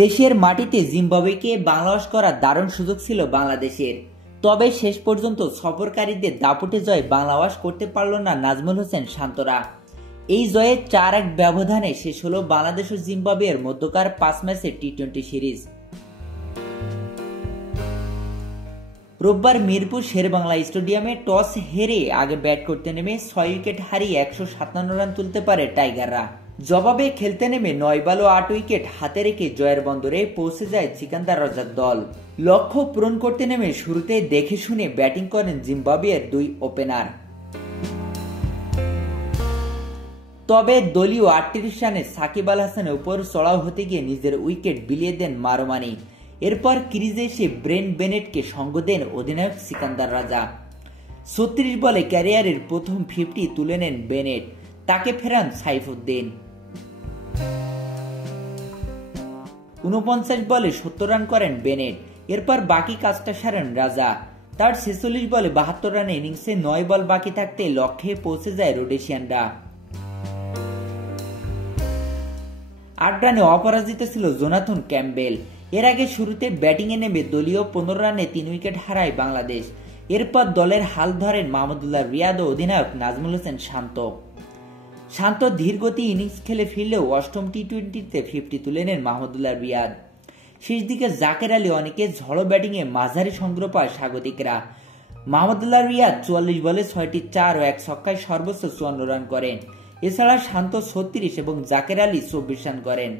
দেশের মাটিতে জিম্বাবুয়েকে বাংলাদেশ করার দারুণ সুযোগ ছিল বাংলাদেশের। তবে শেষ পর্যন্ত সফরকারীদের দাপুটে জয় বাংলাদেশ করতে পারল না নাজমুল হোসেন শান্তরা। এই জয়ে 4-1 ব্যবধানে শেষ হলো বাংলাদেশ ও জিম্বাবুয়ের মধ্যকার 5 ম্যাচের টি-20 সিরিজ। রোববার মিরপুর শেরেবাংলা স্টেডিয়ামে টস হেরে আগে ব্যাট করতে নেমে 6 উইকেট হারিয়ে 157 রান তুলতে পারে টাইগাররা। জবাবে খেলতে নেমে 9 বল ও 8 উইকেট হাতে রেখে জয়ের বন্দরে পৌঁছে যায় সিকান্দার রাজার দল। লক্ষ্য পূরণ করতে নেমে শুরুতে দেখে শুনে ব্যাটিং করেন জিম্বাবুয়ের 2 ওপেনার। তবে দলীয় 38 রানে সাকিব আল হাসানের উপর চড়াও হতে গিয়ে নিজের উইকেট বিলিয়ে দেন মারোমানি। এরপর ক্রিজে এসে ব্রেন বেনেটকে সঙ্গ দেন অধিনায়ক সিকান্দার রাজা। 36 বলে ক্যারিয়ারের প্রথম 50 তুলে নেন বেনেট, তাকে ফেরান সাইফুদ্দিন। 49 বলে 70 রান করেন বেনেট। এরপর বাকি কাজটা সারেন রাজা। তার 46 বলে 72 রানে ইনিংসে 9 বল বাকি থাকতে লক্ষ্যে পৌঁছে যায় রোডেশিয়ানরা। 8 রানে অপরাজিত ছিল জোনাথন ক্যাম্পবেল। এর আগে শুরুতে ব্যাটিংয়ে নেমে দলীয় 15 রানে 3 উইকেট হারায় বাংলাদেশ। এরপর দলের হাল ধরেন মাহমুদুল্লাহ রিয়াদ ও অধিনায়ক নাজমুল হোসেন শান্ত ধীরগতি ইনিংস খেলে ফিরলেও অষ্টম টি-20তে 50 তুলে নেন মাহমুদুল্লাহ রিয়াদ। শেষ দিকে জাকের আলী অনেকে ঝড়ো ব্যাটিংয়ে মাঝারি সংগ্রহ পায় স্বাগতিকরা। মাহমুদুল্লাহ রিয়াদ 44 বলে 6টি 4 ও 1 ছক্কায় সর্বোচ্চ 54 রান করেন। এছাড়া শান্ত 36 এবং জাকের আলী 24 রান করেন।